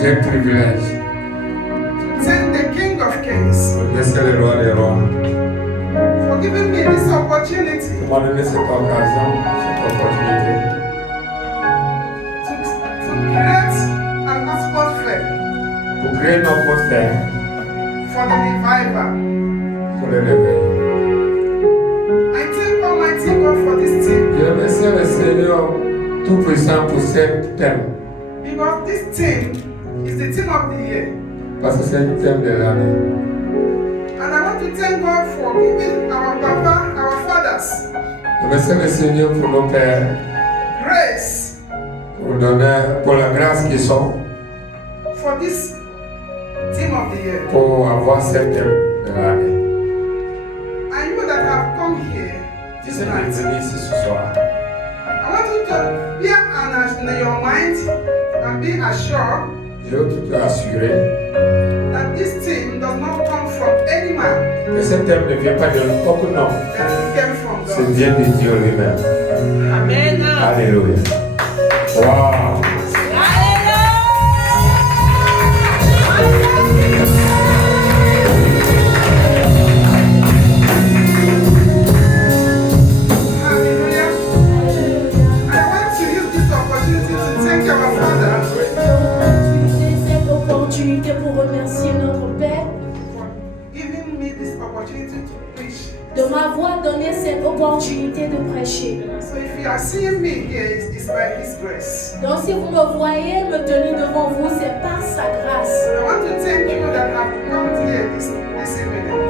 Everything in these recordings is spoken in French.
J'ai le privilège to thank the King of Kings de laisser le roi des rois. for giving me this opportunity Il m'a donné cette occasion, cette opportunité to create an atmosphere pour créer une atmosphère for the revival. pour le réveil. I thank Almighty God for this team Je remercie le Seigneur Tout-Puissant pour ce thème, because this team is the team of the year. parce que c'est le thème de l'année. And I want to thank God for giving our Papa, our fathers, Je remercie le Seigneur pour nos pères, grace pour la grâce qu'ils sont, for this team of the year. pour avoir ce thème de l'année. And you that have come here Tu this sais, night, je venu ici ce soir. I want you to be in your mind and be assured Je veux tout assurer that this team does not come from any man, que ce thème ne vient pas de n'importe nom, that it came from c'est God. vient de Dieu lui-même. Amen. Alléluia. Wow. Hallelujah. I want to use this opportunity to thank our Father Utiliser cette opportunité pour remercier notre Père for giving me this opportunity to preach. de m'avoir donné cette opportunité de prêcher. So if you are seeing me here, it's by His grace. Donc si vous me voyez me tenir devant vous, c'est par sa grâce. So I want to thank you that have come here this evening.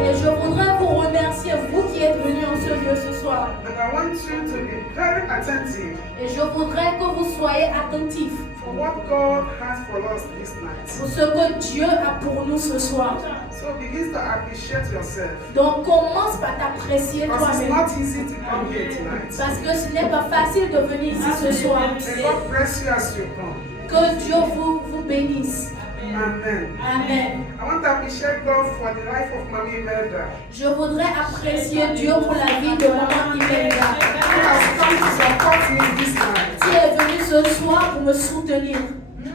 Et je voudrais vous remercier, vous qui êtes venus en ce lieu ce soir. And I want you to be very attentive Et je voudrais que vous soyez attentifs for what God has for us this night. pour ce que Dieu a pour nous ce soir. So begin to appreciate yourself. Donc commence par t'apprécier Because it's toi-même. not easy to come here tonight. Parce que ce n'est pas facile de venir ici ce soir. May God bless you as you come. Que Dieu vous bénisse. Amen. Amen. I want to appreciate God for the life of Mommy Imelda, Je voudrais apprécier Dieu pour la vie de Maman Imelda, who has come to support me this night. qui est venue ce soir pour me soutenir.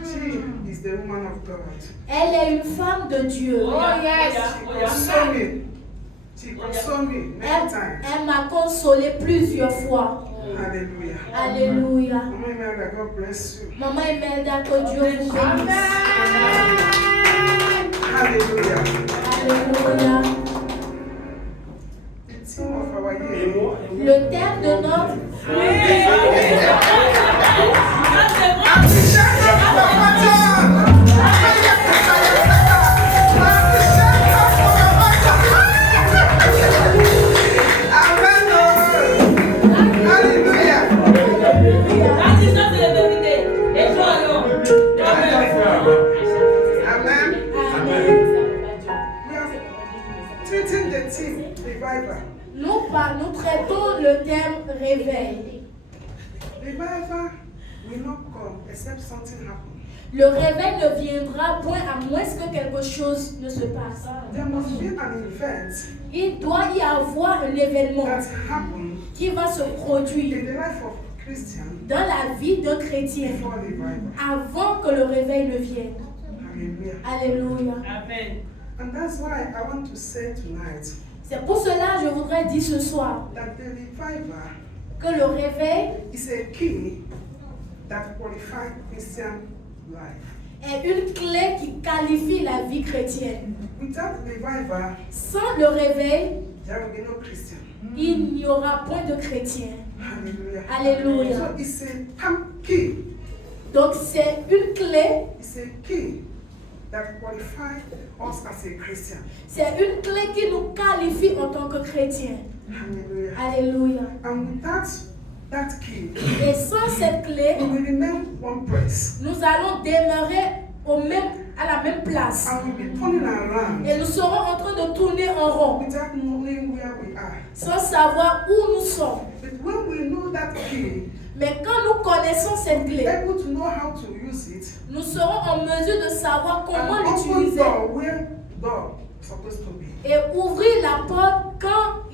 She is the woman of God. Elle est une femme de Dieu. She consoled me. She consoled me many times. Elle m'a consolé plusieurs fois. Hallelujah. Alléluia. Mama Imelda, God bless you. Maman Imelda, que Dieu vous bénisse. Hallelujah. Alléluia. The theme of our year. Le thème de notre nous traitons le thème réveil. Revival will not come except something happens. Le réveil ne viendra point à moins que quelque chose ne se passe. There must be an event Il doit y avoir un événement that happens qui va se in produire the life of Christian dans la vie d'un chrétien before revival. avant que le réveil ne vienne. Hallelujah. Alléluia. Amen. And that's why I want to say tonight C'est pour cela que je voudrais dire ce soir that the revival que le réveil is a key that qualifies Christian life. est une clé qui qualifie la vie chrétienne. Without revival, Sans le réveil, there will be no Christian. il n'y aura point de chrétien. Hallelujah. Alléluia. So it's a key. Donc c'est une clé, It's a key that qualifies us as a Christian. c'est une clé qui nous qualifie en tant que chrétiens. Hallelujah. Alléluia. And without that key, Et sans cette clé, we will remain one place. nous allons demeurer à la même place. And we'll be turning around Et nous serons en train de tourner en rond, without knowing where we are. sans savoir où nous sommes. But when we know that key, Mais quand nous connaissons cette clé, able to know how to use it, nous serons en mesure de savoir comment and open l'utiliser door where door is supposed to be. et ouvrir la porte quand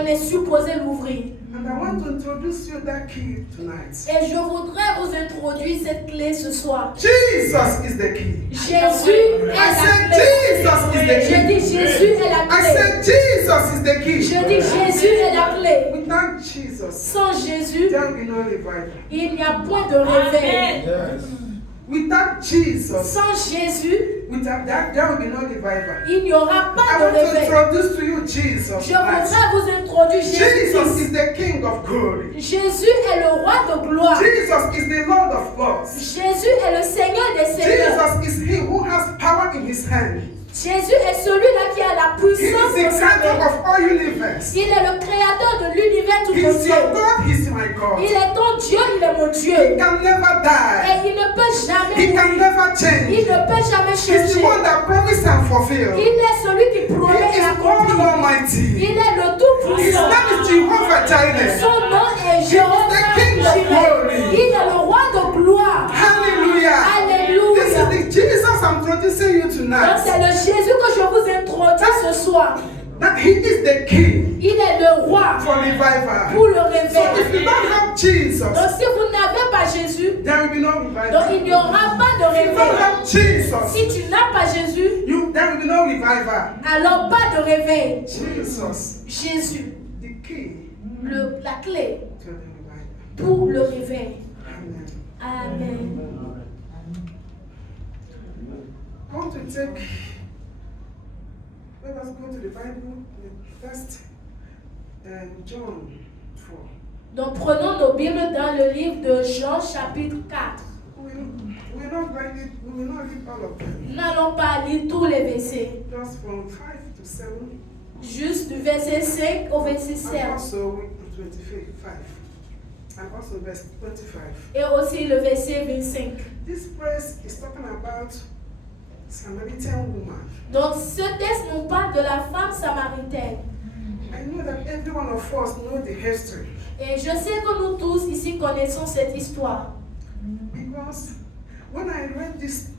on est supposé l'ouvrir. And I want to introduce you that key tonight. Et je voudrais vous introduire cette clé ce soir. Jesus is the key. Jésus est I la said clé. Jesus is the Je key. dis Jésus est la I clé. said Jesus is the key. Je dis Jésus est la clé. Without Jesus, Sans Jésus, there will be no revival. il n'y a point de réveil. Without Jesus, Sans Jésus, without that, there will be no revival. il n'y aura I pas de want to réveil. introduce to you Jesus. Je tonight. voudrais vous introduire Jesus Jésus. is the King of glory. Jésus est le roi de gloire. Jesus is the Lord of lords. Jésus est le Seigneur des seigneurs. Jesus is He who has power in His hand. Jésus est celui-là qui a la He is puissance the dans sa creator main. of all universe. Il est le créateur de l'univers tout He is entier. your God, He is my God. Il est ton Dieu, il est mon He Dieu. can never die. Et il ne peut jamais He can mourir. never Il change. ne peut jamais He's the changer. one that promised and fulfilled. Il est celui qui promet He et is accomplit. all almighty. Il est le His tout-puissant. name is Jehovah Jireh. Son nom est Jéhovah the King of Jireh. glory. Il est le roi de gloire. Hallelujah. This is Alléluia. the Jesus I'm introducing you Donc tonight. c'est le Jésus que je vous introduis ce soir. That He is the King Il est le roi for revival. pour le So if réveil. you don't have Jesus, Donc si vous n'avez pas Jésus, there will be no donc revival. il n'y aura pas de If you don't réveil. have Jesus, Si tu n'as pas Jésus, there will be no revival. alors pas de réveil. Jesus, Jésus, the key la clé to the revival. pour le réveil. Amen. Amen. I want to take, let us go to the Bible, the first John 4. Donc prenons nos Bibles dans le livre de Jean chapitre 4. We will not read all of them. Nous n'allons pas lire tous les versets. Just from 5 to 7, Juste du verset 5 au verset and 7. also 25, and also verse 25. Et aussi le verset 25. This praise is talking about Samaritan woman. Donc ce texte nous parle de la femme samaritaine. I know that every one of us know the history Et je sais que nous tous ici connaissons cette histoire. because when I read this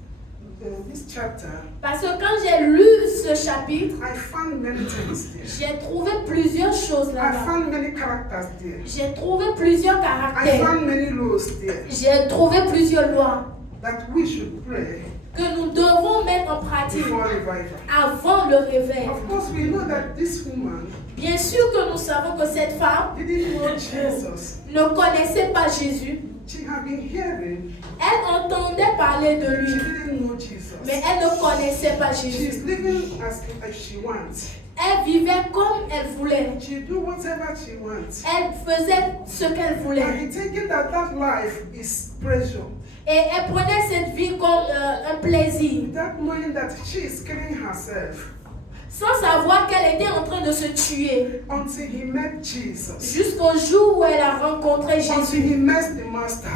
chapter, Parce que quand j'ai lu ce chapitre, I found many things there. j'ai trouvé plusieurs choses I là-bas. found many characters there. J'ai trouvé plusieurs I caractères. found many laws there J'ai trouvé plusieurs lois that we should pray que nous devons mettre en pratique before revival. avant le réveil. Of course, we know that this woman Bien sûr que nous savons que cette femme didn't know Jesus. ne connaissait pas Jésus. She had been hearing, Elle entendait parler de she lui, didn't know Jesus. mais elle ne connaissait pas Jésus. She's living as she wants. Elle vivait comme elle voulait. She do whatever she wants. Elle faisait ce qu'elle voulait. And he thinking that life is pressure. Et elle prenait cette vie comme un plaisir, Without knowing that she is killing herself sans savoir qu'elle était en train de se tuer, until he met Jesus. jusqu'au jour où elle a rencontré Until Jésus, he met the master.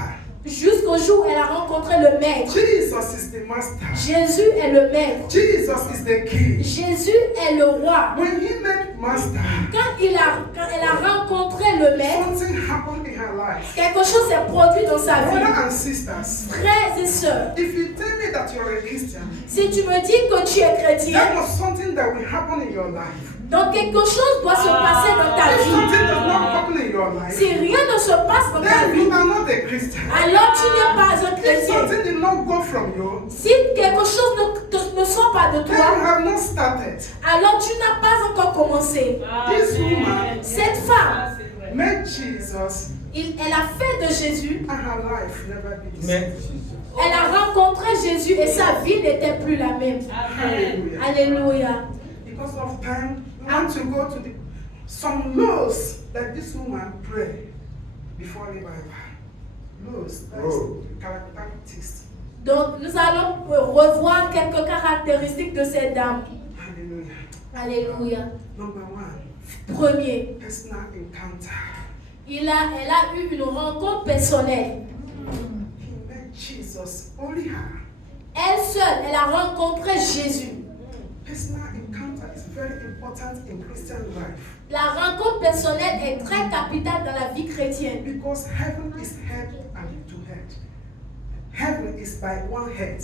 jusqu'au jour où elle a rencontré le Maître. Jesus is the master. Jésus est le Maître. Jesus is the king. Jésus est le roi. When he met master, Quand elle a rencontré le Maître, something happened in her life. quelque chose s'est produit dans sa vie. Brothers and sisters, Frères et sœurs, if you tell me that you're a Christian, si tu me dis que tu es chrétien, that was something that will happen in your life. donc quelque chose doit se passer dans ta If something vie. does not happen in your life, Si rien ne se passe dans ta then vie, you are not a Christian. alors tu n'es pas un If chrétien. something did not go from you, Si quelque chose ne sort pas de then you toi, have not started. alors tu n'as pas encore commencé. This woman Cette femme, met Jesus elle a fait de Jésus, and her life never be the same. elle a rencontré Jésus et sa vie n'était plus la même. Hallelujah. Alléluia. Because of time, we want to go to some laws that this woman prayed before revival. Laws, that's characteristics. Donc nous allons revoir quelques caractéristiques de cette dame. Hallelujah. Alléluia. Number one, Premier, personal encounter. elle a eu une rencontre personnelle. He met Jesus, only her. Elle seule, elle a rencontré Jésus. Personal encounter is very important in Christian life La rencontre personnelle est très capitale dans la vie chrétienne. because heaven is head and to head. Heaven is by one head.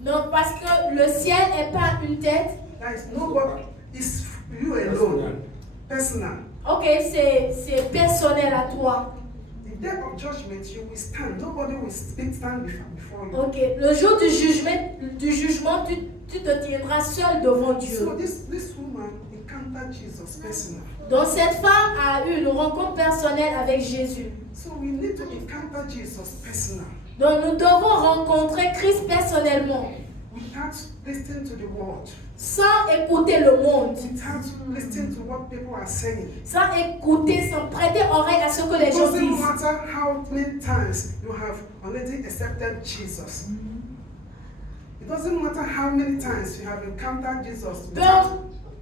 Donc parce que le ciel n'est pas une tête, There is nobody. It's you alone. Personal. Ok, c'est personnel à toi. The day of judgment, you will stand. Nobody will stand before you. Ok, le jour du jugement, tu te tiendras seul devant Dieu. So this woman encountered Jesus personally. Donc cette femme a eu une rencontre personnelle avec Jésus. So we need to encounter Jesus personally. Donc nous devons rencontrer Christ personnellement, Without listening to the world. sans écouter le monde, Without listening to what people are saying. sans écouter, sans prêter oreille à ce que les It gens doesn't disent. matter how many times you have already accepted Jesus. It doesn't matter how many times you have encountered Jesus.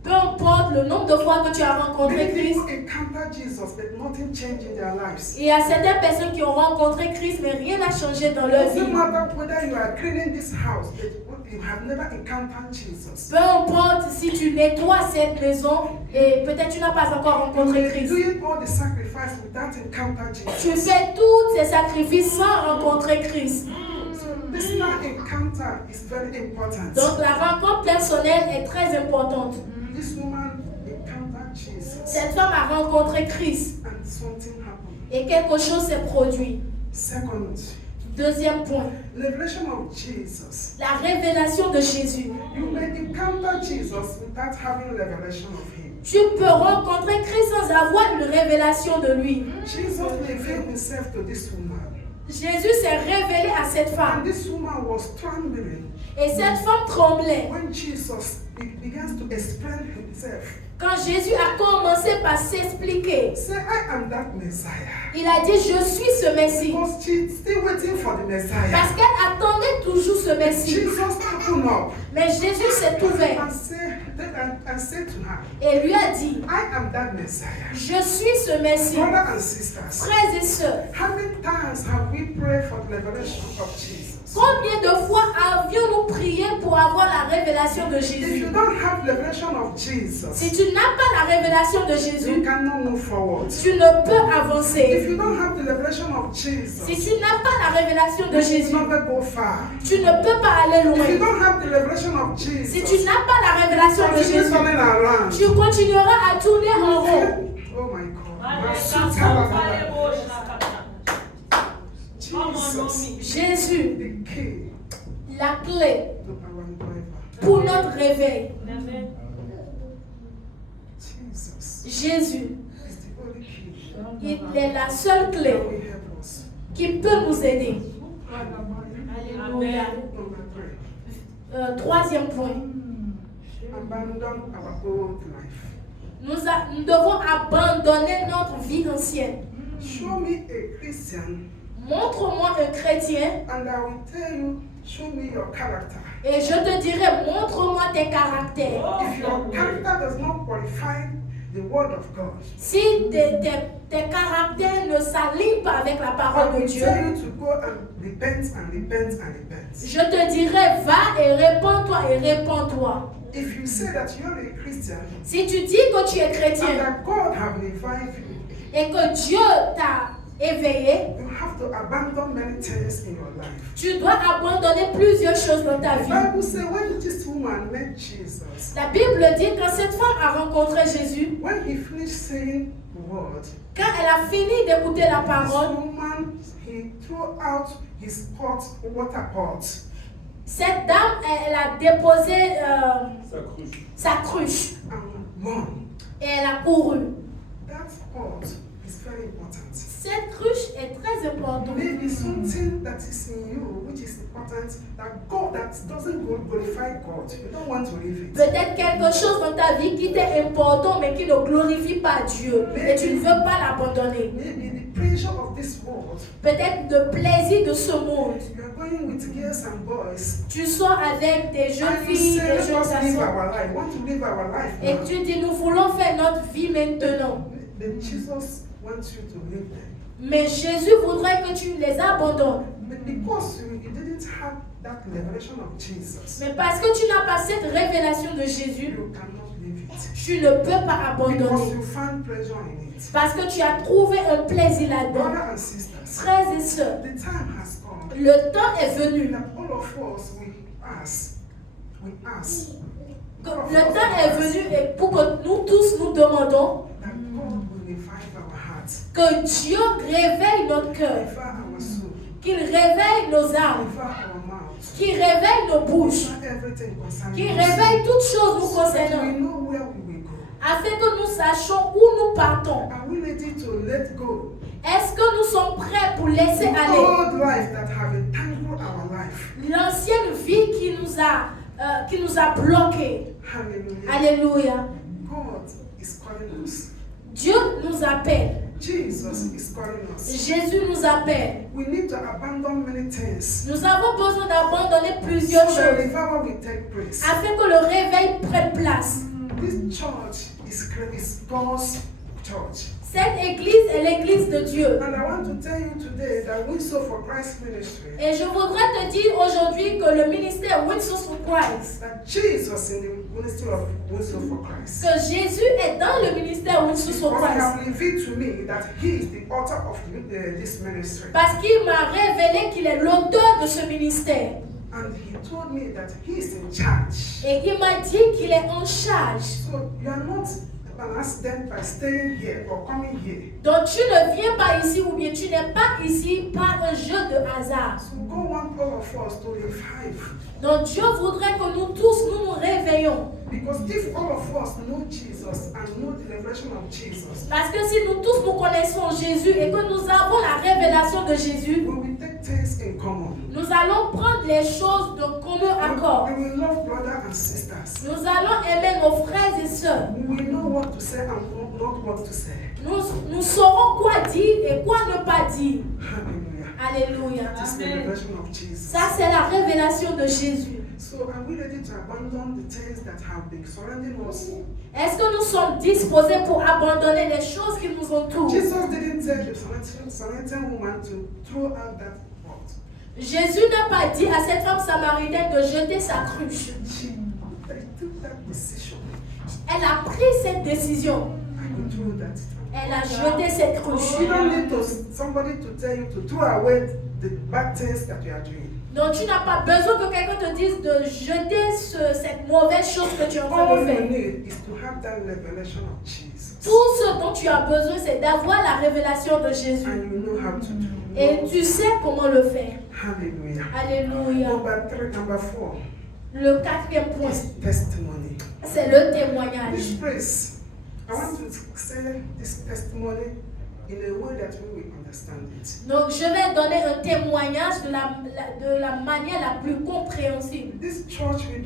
Peu importe le nombre de fois que tu as rencontré Many Christ, people encounter Jesus, but nothing changed in their lives. il y a certaines personnes qui ont rencontré Christ, mais rien n'a changé dans It leur vie. doesn't matter whether you are cleaning this house, but you have never encountered Jesus. Peu importe si tu nettoies cette maison et peut-être tu n'as pas encore You rencontré may be Christ. doing all the sacrifice without encounter Tu Jesus. fais tous ces sacrifices sans rencontrer Christ. So personal encounter is very important. Donc la rencontre personnelle est très importante. This woman encountered Jesus, Cette femme a rencontré Christ and something happened. et quelque chose s'est produit. Second, Deuxième point, revelation of Jesus. la révélation de Jésus. You may encounter Jesus without having revelation of him. Tu peux rencontrer Christ sans avoir une révélation de lui. Jesus revealed himself to this woman. Jésus s'est révélé à cette And femme this woman was trembling et cette femme tremblait. when Jesus begins to explain himself. Quand Jésus a commencé par s'expliquer, Say, I am that Messiah. il a dit, je suis ce Messie. Because she's still waiting for the Messiah. Parce qu'elle attendait toujours ce Messie. Jesus opened up Mais Jésus s'est ouvert and said to her, et lui a dit, I am that Messiah. je suis ce Messie. Brothers and sisters, Frères et sœurs, how many times have we prayed for the revelation of Jesus? combien de fois avions-nous prié pour avoir la révélation de If Jésus? you don't have the revelation of Jesus, Si tu n'as pas la révélation de you Jésus, cannot move forward. tu ne peux If avancer. you don't have the revelation of Si Jesus, tu n'as pas la révélation de you will Jésus, never go far. tu ne peux pas aller If you loin. don't have the revelation of Si Jesus, tu n'as pas la révélation de continue Jésus, turning around. tu continueras à tourner en rond. Oh my God. Jesus, Jésus, the key la clé to our revival. pour notre réveil. Jesus Jésus, is the only key il est la seule that clé will help us. qui peut nous aider. Alléluia. Number 3, Troisième point, abandon our old life. nous devons abandonner notre vie ancienne. Show me a Christian Montre-moi un chrétien and I will tell you, show me your character. et je te dirai, montre-moi tes caractères. If your character does not qualify the word of God, Si tes caractères ne s'alignent pas avec la I parole de will Dieu, tell you to go and repent and repent and repent. je te dirai, va et répands-toi et répands-toi. If you say that you're a Christian Si tu dis que tu es and chrétien that God have revived you, et que Dieu t'a éveillé, you have to abandon many things in your life. tu dois abandonner plusieurs choses dans ta The vie. Bible says when this woman met Jesus, La Bible dit quand cette femme a rencontré Jésus, when he finished saying the word, quand elle a fini d'écouter la this parole, woman, he threw out his pot, water pot. cette dame, elle a déposé Ça cruche. sa cruche And run. et elle a couru. That pot is very important. Cette cruche est très importante. Maybe something that is in you which is important that doesn't glorify God. You don't want to leave it. Peut-être quelque chose dans ta vie qui t'est important mais qui ne glorifie pas Dieu et tu ne veux pas l'abandonner. Maybe the pressure of this world. Peut-être le plaisir de ce monde. You are going with girls and boys. Tu sors avec des jeunes And you filles, say, des let jeunes us live garçons our life. Want to live our life et now. tu dis nous voulons faire notre vie maintenant. Then Jesus wants you to live them. Mais Jésus voudrait que tu les abandonnes. But because you didn't have that revelation of Jesus, Mais parce que tu n'as pas cette révélation de Jésus, you cannot live it. tu ne peux pas Because abandonner. you find pleasure in it. Parce que tu as trouvé un plaisir là-dedans. Brothers and sisters, Frères et sœurs, the time has come le temps est venu. that all of us we ask. Le temps est venu et pour que nous tous nous demandons That God will revive our hearts, Que Dieu réveille notre cœur, revive our soul, qu'il réveille nos âmes, revive our mouth, qu'il réveille nos bouches, revive everything concerning qu'il us, réveille toutes choses nous so that we concernant, know where we will go. afin que nous sachions où nous partons. Are we ready to let go? Est-ce que nous sommes prêts pour laisser The aller old life that have entangled our life. l'ancienne vie qui nous a bloqués? Hallelujah. Alléluia. God is calling us. Dieu nous appelle. Jesus is calling us. Jésus nous appelle. We need to abandon many things Nous avons besoin d'abandonner plusieurs so the choses revival will take place. afin que le réveil prenne place. This church is God's church. Cette église est l'église de Dieu. And I want to tell you today that Windsor for Christ Ministry, Et je voudrais te dire aujourd'hui que le ministère Windsor for Christ, that Jesus in the ministry of Windsor for Christ, que Jésus est dans le ministère Windsor for because he Christ, has revealed to me that he is the author of this ministry. parce qu'il m'a révélé qu'il est l'auteur de ce ministère. And he told me that he is in charge. Et il m'a dit qu'il est en charge. So you are not an accident by staying here or coming here. Donc tu ne viens pas ici ou bien tu n'es pas ici par un jeu de hasard. So God wants all of us to revive. Donc Dieu voudrait que nous tous nous réveillons. Because if all of us know Jesus and know the revelation of Jesus, Parce que si nous tous nous connaissons Jésus et que nous avons la révélation de Jésus, we will take things in common. nous allons prendre les choses de commun accord. We will love brothers and sisters. Nous allons aimer nos frères et sœurs. We will know what to say and not what to say. Nous saurons quoi dire et quoi ne pas dire. Hallelujah. Alléluia. That is the revelation of Jesus. Ça, c'est la révélation de Jésus. So are we ready to abandon the things that have been surrounding us? Est-ce que nous sommes disposés pour abandonner les choses qui nous entourent? Jesus didn't tell the Samaritan woman to throw out that pot. Jésus n'a pas dit à cette femme samaritaine de jeter sa cruche. She took that decision. Elle a pris cette décision. I will throw that. Elle a jeté cette cruche. You don't need somebody to tell you to throw away the bad things that you are doing. Donc tu n'as pas besoin que quelqu'un te dise de jeter cette mauvaise chose que tu es en train All de you faire. need is to have that revelation of Jesus. Tout ce dont tu as besoin, c'est d'avoir la révélation de Jésus. And you know how to do it. Et tu sais comment le faire. Hallelujah. Alléluia. Number 4 Le quatrième point, is testimony. c'est le témoignage. This praise, I want to say this testimony in a way that we will understand it. Donc je vais donner un témoignage de la manière la plus compréhensible. This church, we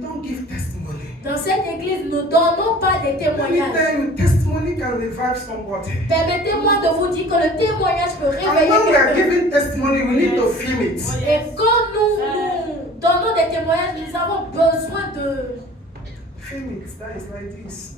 don't give testimony. Dans cette église, nous ne donnons pas des témoignages. Anytime testimony can revive somebody. Permettez-moi de vous dire que le témoignage peut And réveiller when we are quelqu'un. giving testimony, we need to film it. Et quand nous donnons des témoignages, nous avons besoin de Film it. That is like this.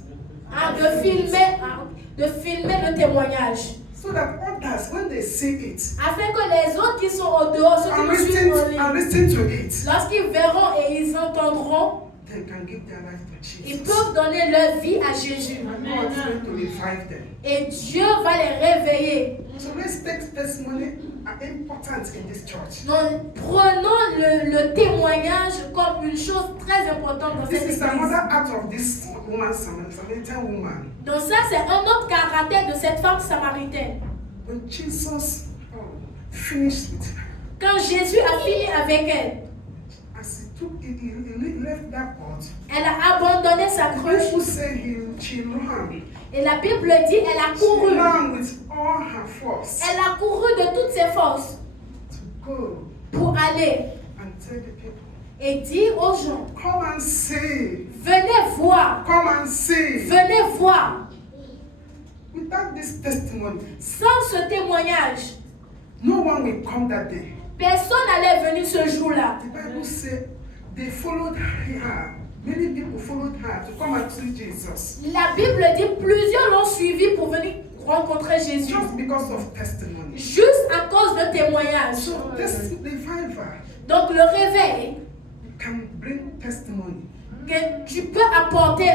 de filmer le témoignage. So that others, when they see it, Afin que les autres qui sont au dehors, ceux qui and nous suivent en listen ligne, to it, lorsqu'ils verront et ils entendront, they can give their life to ils Jesus. peuvent donner leur vie à Jésus. And God is going to revive them. Et Dieu va les réveiller. So let's take testimony important in this church. Donc, prenons le témoignage comme une chose très importante dans This cette is église. another act of this woman, Samaritan woman. Donc ça, c'est un autre caractère de cette femme samaritaine. When Jesus finished with her, Quand Jésus a fini avec elle, as he left that pot, elle a abandonné sa the cruche. Bible say she ran. Et la Bible dit, elle a She couru. ran with all her force Elle a couru de toutes ses forces to go pour aller and tell the people, et dire aux gens, come and see, venez voir, come and see. venez voir. Without this testimony, Sans ce témoignage, no one will come that day. personne n'allait venir ce jour-là. The Bible says they followed her. Many people followed her to come and see Jesus. La Bible dit, plusieurs l'ont suivi pour venir rencontrer Jésus. Just because of testimony. Juste à cause de témoignage. So this revival Donc le réveil, can bring testimony. que tu peux apporter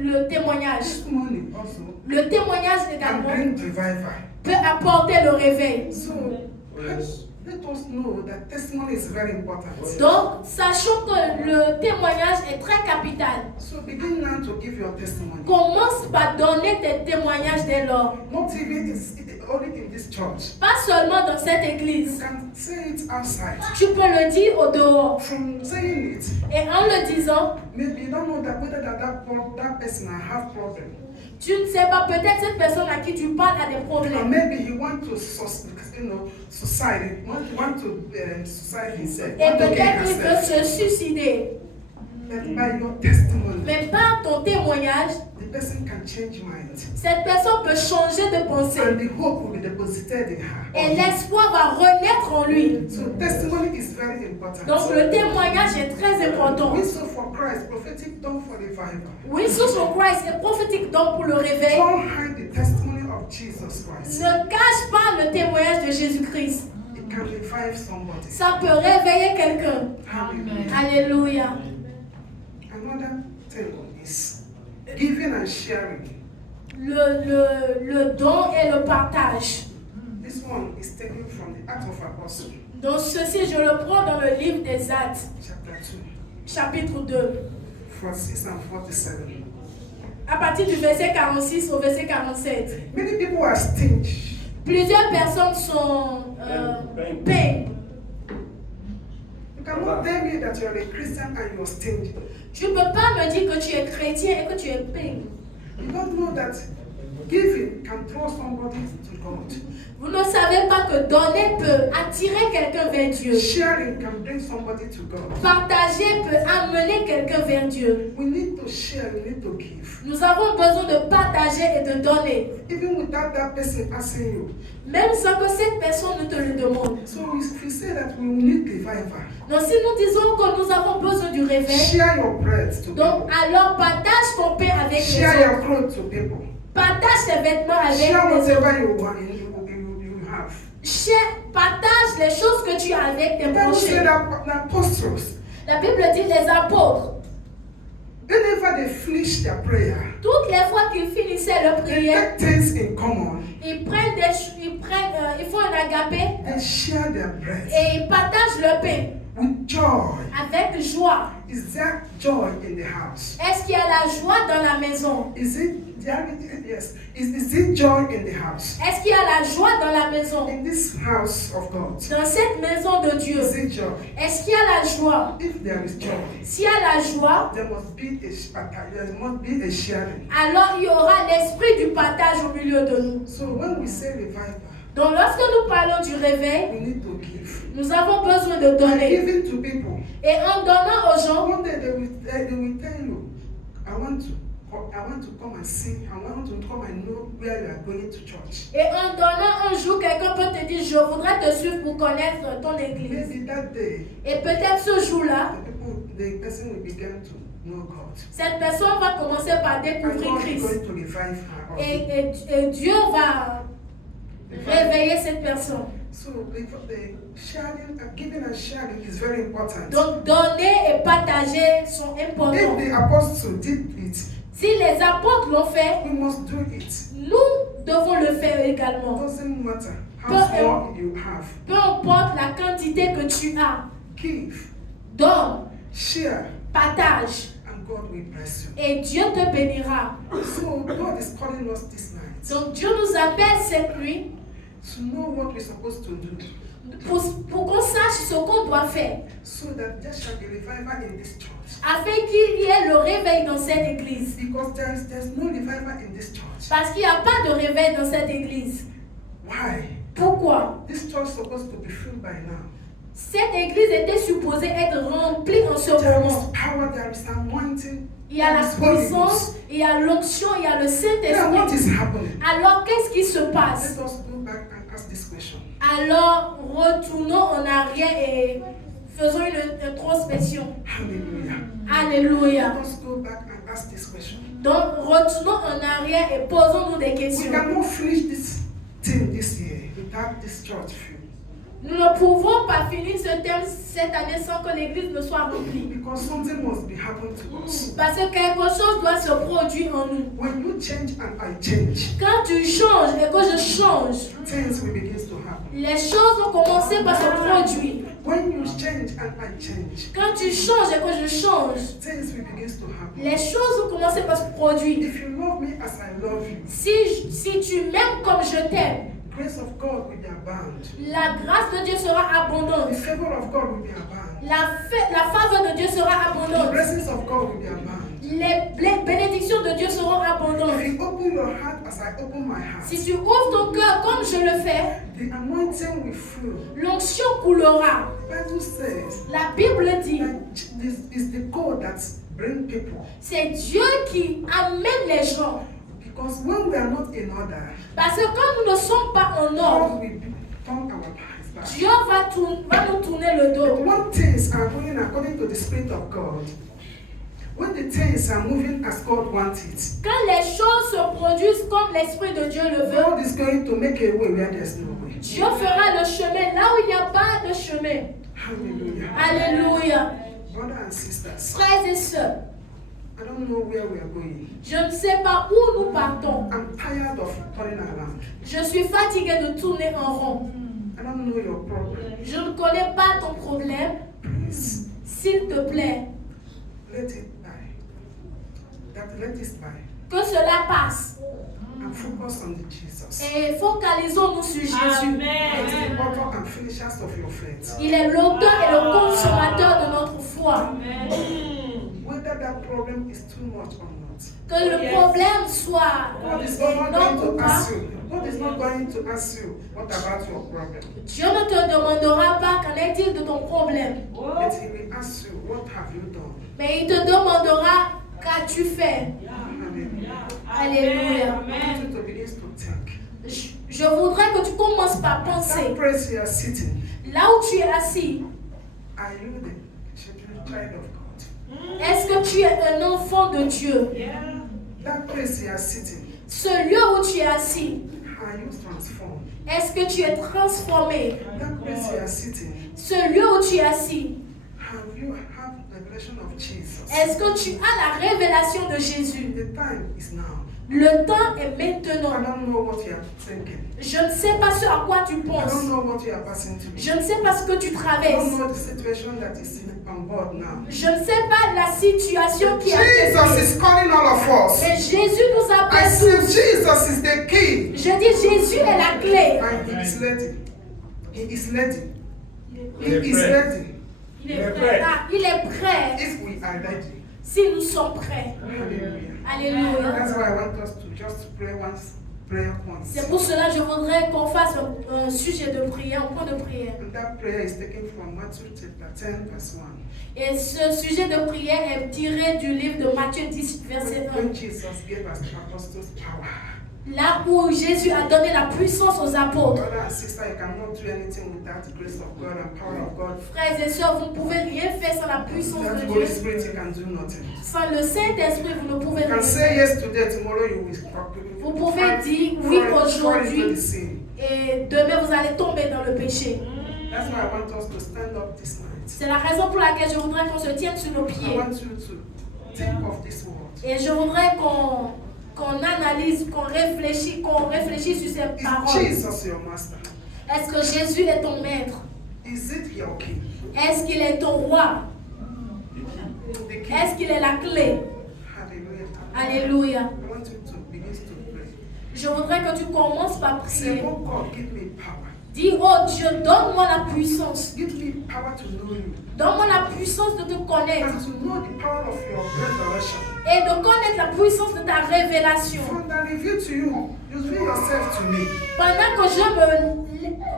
le témoignage. Testimony also Le témoignage can également bring revival. peut apporter le réveil. So let us know that testimony is very important. Donc, sachons que le témoignage est très capital. So begin now to give your testimony. Commence par donner tes témoignages dès lors. Not even only in this church. Pas seulement dans cette You église. can say it outside. Tu peux le dire au dehors. From saying it, Et en le disant, maybe you don't know that whether that person have problem. tu ne sais pas, peut-être cette personne à qui tu parles a des Or problèmes. maybe he want to, suicide. Want to suicide himself. Et Want to kill peut-être il veut himself. se suicider. But by your testimony, Mais par ton témoignage, the person can change mind. cette personne peut changer de pensée. And the hope will be deposited in her. Et l'espoir va renaître en lui. So testimony is very important. Donc le témoignage est très important. We saw for Christ, prophetic done for revival. Oui, Source of Christ est prophétique donc pour le réveil. Don't hide the testimony of Jesus Christ. Ne cache pas le témoignage de Jésus-Christ. It can revive somebody. Ça peut réveiller quelqu'un. Hallelujah. Alléluia. Another thing is giving and sharing. Le don et le partage. This one is taken from the Acts of Apostles, Donc ceci, je le prends dans le livre des Actes, chapter 2, chapitre 2. 46 and 47. À partir du verset 46 au verset 47. Many people are stingy. Plusieurs personnes sont peintes. You cannot tell me that you are a Christian and you are stingy. Tu ne peux pas me dire que tu es chrétien et que tu es peint. You don't know that giving can draw somebody to God. Vous ne savez pas que donner peut attirer quelqu'un vers Dieu. Sharing can bring somebody to God. Partager peut amener quelqu'un vers Dieu. We need to share, we need to give. Nous avons besoin de partager et de donner. Even without that person asking you. Même sans que cette personne ne te le demande. So if we say that we need revival, Donc si nous disons que nous avons besoin du réveil, share your bread to donc people. alors partage ton pain avec les Share autres. your clothes to people. Partage tes vêtements avec Share les autres. whatever you want, you have. Partage les choses que tu as avec tes The Bible said prochains. that the apostles, La Bible dit les apôtres, whenever they finish their prayer, toutes les fois qu'ils finissaient leur they prière, take things in common. ils font un agapé They share their bread et ils partagent le pain with joy. avec joie. Is there joy in the house? Est-ce qu'il y a la joie dans la maison? Is it yes? Is it joy in the house? Est-ce qu'il y a la joie dans la maison? In this house of God, Dans cette maison de Dieu, is it joy? est-ce qu'il y a la joie? If there is joy, S'il y a la joie, there must be a sharing. alors il y aura l'esprit du partage au milieu de nous. So when we say revival, Donc lorsque nous parlons du réveil, we need to give. nous avons besoin de By donner. giving to people, Et en donnant aux gens, one day they will tell you, I want to come and sing. I want to come and know where you are going to church. et en donnant un jour, quelqu'un peut te dire, je voudrais te suivre pour connaître ton église. Maybe that day, Et peut-être ce jour-là, the person will begin to know God. cette personne va commencer par And découvrir God is Christ. going to revive her. Also. Et Dieu va réveiller cette personne. So the sharing, giving and sharing is very important. Donc donner et partager sont importants. If the apostles did it, Si les apôtres l'ont fait, we must do it. nous devons le faire It également. doesn't matter how Peu small you have. Peu importe la quantité que tu as, Give, donne, share, partage, and God will bless you. et Dieu te bénira. So God is calling us this night Donc Dieu nous appelle cette nuit to know what we're supposed to do, pour qu'on sache ce qu'on doit faire, so that there shall be revival in this church. afin qu'il y ait le réveil dans cette église. Because there's no revival in this church. Parce qu'il n'y a pas de réveil dans cette église. Why? Pourquoi? This church is supposed to be filled by now. Cette église était supposée être remplie en ce There is moment. power, there is anointing. Il y a la there is Holy puissance, Ghost. il y a l'onction, il y a le Then what Saint-Esprit. is happening? Alors qu'est-ce qui se passe? Let us go back and ask this question. Alors retournons en arrière et faisons une introspection. Hallelujah. Alléluia. Let us go back and ask this question. Donc retournons en arrière et posons-nous des We questions. cannot finish this thing this year without this church filled. Nous ne pouvons pas finir ce thème cette année sans que l'église ne soit remplie. Because something must be happening to us. Parce que quelque chose doit se produire en nous. When you change and I change, Quand tu changes et que je change, things will begin to happen. les choses vont commencer par se produire. When you change and I change, Quand tu changes et que je change, things will begin to happen. les choses vont commencer par se produire. If you love me as I love you, Si tu m'aimes comme je t'aime, grace of God will be abound. la grâce de Dieu sera abondante. The favor of God will be abound. La faveur de Dieu sera The abondante. blessings of God will be abound. Les bénédictions de Dieu seront abondantes. If you open your heart as I open my heart, Si tu ouvres ton cœur comme je le fais, the anointing will flow. l'onction coulera. The Bible says La Bible dit, that this is the God that brings people. c'est Dieu qui amène les gens. Because when we are not in order, Parce que quand nous ne sommes pas en ordre, God will turn our backs back. Dieu va nous tourner le But dos. when things are going according to the Spirit of God, when the things are moving as God wants it, Quand les choses se produisent comme l'Esprit de Dieu le veut, God is going to make a way where there's no way. Dieu fera le chemin là où il n'y a pas de chemin. Hallelujah. Alléluia. Brothers and sisters, Frères et sœurs, I don't know where we are going. je ne sais pas où nous partons. I'm tired of turning around. Je suis fatiguée de tourner en rond. I don't know your problem. Je ne connais pas ton problème. Please, S'il te plaît, let it by. Let it by. que cela passe. And focus on the Jesus. Et focalisons-nous sur Jésus. He is the author and finishers of your faith. Il est l'auteur et le consommateur de notre foi. Whether that problem is too much or not. Que le problème soit God is not énorme going ou to pas, ask you. God is not going to ask you what about your problem. Dieu ne te demandera pas qu'en est-il de ton problème. But He will ask you what have you done. Mais il te demandera qu'as-tu fait. Hallelujah. Alléluia. I want you to begin to think. Je voudrais que tu commences par penser. That place you are sitting, Là où tu es assis, are you the child of God? est-ce que tu es un enfant de Dieu? That place you are sitting, Ce lieu où tu es assis, are you transformed? est-ce que tu es transformé? That place you are sitting, Ce lieu où tu es assis, have you have revelation of Jesus? est-ce que tu as la révélation de Jésus? The time is now. Le temps est I maintenant. don't know what you are thinking. Je ne sais pas ce à quoi tu I penses. don't know what you are passing through. Je ne sais pas ce que tu I don't traverses. know the situation that is on board now. Je ne sais pas la situation qui a Jesus is calling all of us. Mais Jésus nous I appelle say tous. Jesus is the key. Je dis Jésus est la clé. And He is ready. He is ready. Il est He is prêt. ready. Il est prêt. Ah, il est prêt. If we are ready. Si nous sommes prêts. Hallelujah. Alléluia. That's why I want us to just pray one prayer point. C'est pour cela que je voudrais qu'on fasse un sujet de prière, un point de prière. And that prayer is taken from Matthew chapter 10, verse 1. Et ce sujet de prière est tiré du livre de Matthieu 10, verset 1. When Jesus gave us the apostles' power. Là où Jésus a donné la puissance aux apôtres. Brother and sister, you cannot do anything without the grace of God and power of God. Frères et sœurs, vous ne pouvez rien faire sans la puissance Without de the Holy Dieu. Spirit, you can do nothing. Sans le Saint-Esprit, vous ne pouvez You rien can say faire. yes today, tomorrow you will Vous pouvez dire oui aujourd'hui into the sin. et demain vous allez tomber dans le péché. That's why I want us to stand up this night. C'est la raison pour laquelle je voudrais qu'on se tienne sur nos I pieds. want you to think of this word. Et je voudrais qu'on analyse, qu'on réfléchisse sur ces Is paroles. Jesus your master? Est-ce que Jésus est ton maître? Is it your king? Est-ce qu'il est ton roi? The king. Est-ce qu'il est la clé? Hallelujah. Alléluia. I want you to begin to pray. Je voudrais que tu commences par Say, prier. oh God, give me power. Dis, oh Dieu, donne-moi la puissance. Give me power to know you. Donne-moi la puissance de te connaître And to know the power of your resurrection. et de connaître la puissance de ta révélation. From that reveal to you, reveal yourself to me. Pendant que je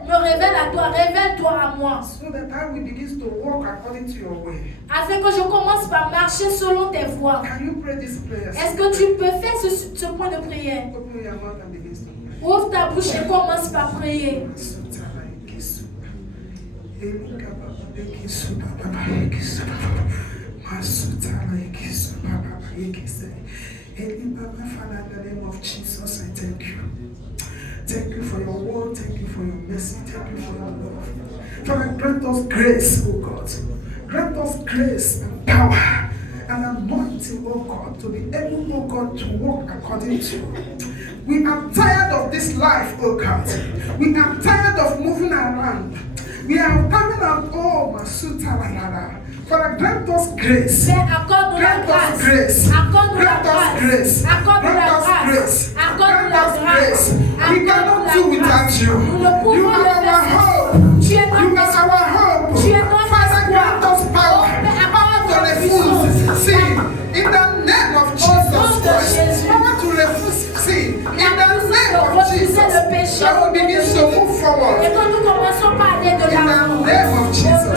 me révèle à toi, révèle-toi à moi. So that I will begin to walk according to your way. Afin que je commence par marcher selon tes voies. Can you pray this prayer? Est-ce que tu peux faire ce point de prière? Open your mouth and begin to pray. Ouvre ta bouche et commence par prier. Father, in the name of Jesus, I thank you. Thank you for your word. Thank you for your mercy. Thank you for your love. Father, grant us grace, oh God. Grant us grace and power and anointing, oh God, to be able, oh God, to walk according to you. We are tired of this life, oh God. We are tired of moving around. We are coming out, oh, Masuta Lala. Father, grant us grace. Grant us grace. Grant us grace. Grant us grace. Grant us grace. We cannot do without you. You are our hope. You are our hope. Father, grant us power. Power to refuse. See, in the name of Jesus Christ. Power to refuse. See, in the name of Jesus. That will begin to move forward. In the name of Jesus.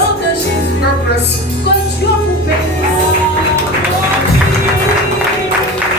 God bless you.